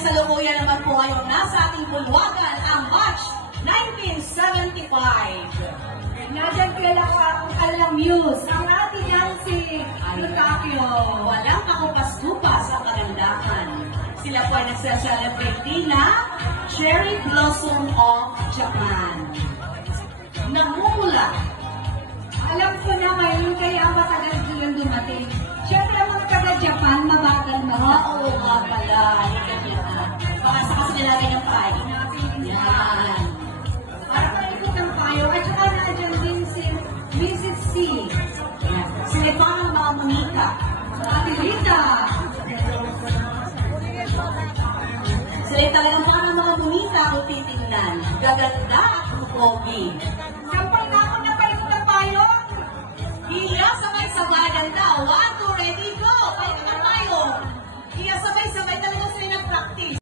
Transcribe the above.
kasalukuyan naman po ngayong nasa ating bulwagan ang March 1975. Nadyan kailang muse, ang ating Nancy Lutacchio. Walang kakupas-kupas ang kagandahan. Sila po ay nagsaselebrate din na Cherry Blossom of Japan. Namumula. Alam ko na ngayon kaya matagal silang dumating. Siyempre ang mga taga-Japan, mabagal Oo nga pala. Baka sa kasi nilagay ng pie. Yan. Para maikot ng payo. At saka nadyan din si Mrs. C. Sila pa ang mga munika. Ate Rita. Sila talagang pa ang mga munika kung titingnan. Gaganda at pogi. Sampay na ako na paikot ng payo. Hila sabay-sabay ganda. 1, 2, ready, go!